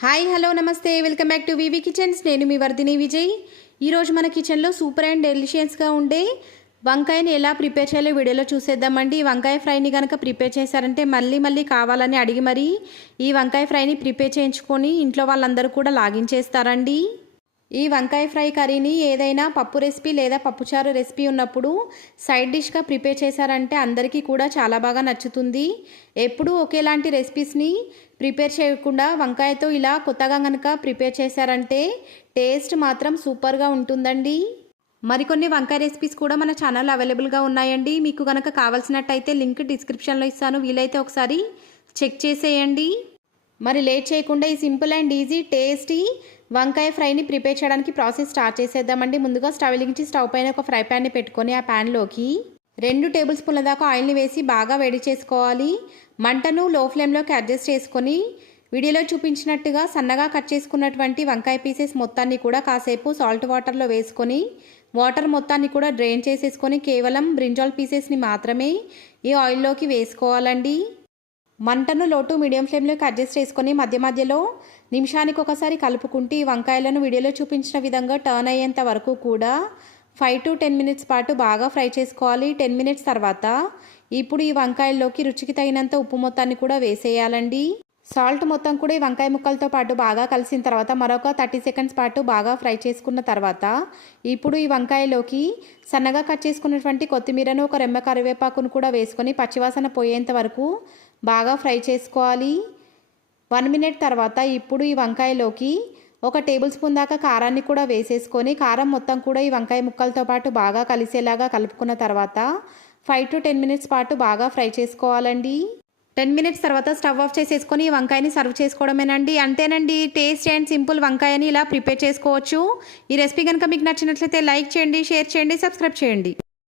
Hi hello నమస్తే. Welcome back to VV kitchens. నేను మీ వర్ధిని విజయ్. ఈరోజు మన కిచెన్లో సూపర్ అండ్ డెలిషియస్గా ఉండే వంకాయని ఎలా ప్రిపేర్ చేయాలో వీడియోలో చూసేద్దామండి. ఈ వంకాయ ఫ్రైని కనుక ప్రిపేర్ చేశారంటే మళ్ళీ మళ్ళీ కావాలని అడిగి మరీ ఈ వంకాయ ఫ్రైని ప్రిపేర్ చేయించుకొని ఇంట్లో వాళ్ళందరూ కూడా లాగించేస్తారండి ఈ వంకాయ ఫ్రై కర్రీని ఏదైనా పప్పు రెసిపీ లేదా పప్పుచారు రెసిపీ ఉన్నప్పుడు సైడ్ డిష్గా ప్రిపేర్ చేశారంటే అందరికీ కూడా చాలా బాగా నచ్చుతుంది. ఎప్పుడూ ఒకేలాంటి రెసిపీస్ని ప్రిపేర్ చేయకుండా వంకాయతో ఇలా కొత్తగా కనుక ప్రిపేర్ చేశారంటే టేస్ట్ మాత్రం సూపర్గా ఉంటుందండి. మరికొన్ని వంకాయ రెసిపీస్ కూడా మన ఛానల్ అవైలబుల్గా ఉన్నాయండి. మీకు కనుక కావాల్సినట్టయితే లింక్ డిస్క్రిప్షన్లో ఇస్తాను. వీలైతే ఒకసారి చెక్ చేసేయండి. మరి లేట్ చేయకుండా ఈ సింపుల్ అండ్ ఈజీ టేస్టీ వంకాయ ఫ్రైని ప్రిపేర్ చేయడానికి ప్రాసెస్ స్టార్ట్ చేసేద్దామండి. ముందుగా స్టవ్ వెలిగించి స్టవ్ పైన ఒక ఫ్రై ప్యాన్ని పెట్టుకొని ఆ ప్యాన్లోకి రెండు టేబుల్ స్పూన్ల దాకా ఆయిల్ని వేసి బాగా వేడి చేసుకోవాలి. మంటను లో ఫ్లేమ్లోకి అడ్జస్ట్ చేసుకొని వీడియోలో చూపించినట్టుగా సన్నగా కట్ చేసుకున్నటువంటి వంకాయ పీసెస్ మొత్తాన్ని కూడా కాసేపు సాల్ట్ వాటర్లో వేసుకొని వాటర్ మొత్తాన్ని కూడా డ్రైన్ చేసేసుకొని కేవలం బ్రింజాల్ పీసెస్ని మాత్రమే ఈ ఆయిల్లోకి వేసుకోవాలండి. మంటను లోటు మీడియం ఫ్లేమ్లోకి అడ్జస్ట్ చేసుకొని మధ్య మధ్యలో నిమిషానికి ఒకసారి కలుపుకుంటూ ఈ వంకాయలను వీడియోలో చూపించిన విధంగా టర్న్ అయ్యేంత వరకు కూడా ఫైవ్ టు టెన్ మినిట్స్ పాటు బాగా ఫ్రై చేసుకోవాలి. టెన్ మినిట్స్ తర్వాత ఇప్పుడు ఈ వంకాయల్లోకి రుచికి తగినంత ఉప్పు మొత్తాన్ని కూడా వేసేయాలండి. సాల్ట్ మొత్తం కూడా ఈ వంకాయ ముక్కలతో పాటు బాగా కలిసిన తర్వాత మరొక థర్టీ సెకండ్స్ పాటు బాగా ఫ్రై చేసుకున్న తర్వాత ఇప్పుడు ఈ వంకాయలోకి సన్నగా కట్ చేసుకున్నటువంటి కొత్తిమీరను ఒక రెమ్మ కరివేపాకును కూడా వేసుకొని పచ్చివాసన పోయేంత వరకు బాగా ఫ్రై చేసుకోవాలి. వన్ మినిట్ తర్వాత ఇప్పుడు ఈ వంకాయలోకి ఒక టేబుల్ స్పూన్ దాకా కారాన్ని కూడా వేసేసుకొని కారం మొత్తం కూడా ఈ వంకాయ ముక్కలతో పాటు బాగా కలిసేలాగా కలుపుకున్న తర్వాత ఫైవ్ టు టెన్ మినిట్స్ పాటు బాగా ఫ్రై చేసుకోవాలండి. టెన్ మినిట్స్ తర్వాత స్టవ్ ఆఫ్ చేసేసుకొని ఈ వంకాయని సర్వ్ చేసుకోవడమేనండి. అంతేనండి టేస్ట్ అండ్ సింపుల్ వంకాయని ఇలా ప్రిపేర్ చేసుకోవచ్చు. ఈ రెసిపీ కనుక మీకు నచ్చినట్లయితే లైక్ చేయండి షేర్ చేయండి సబ్స్క్రైబ్ చేయండి.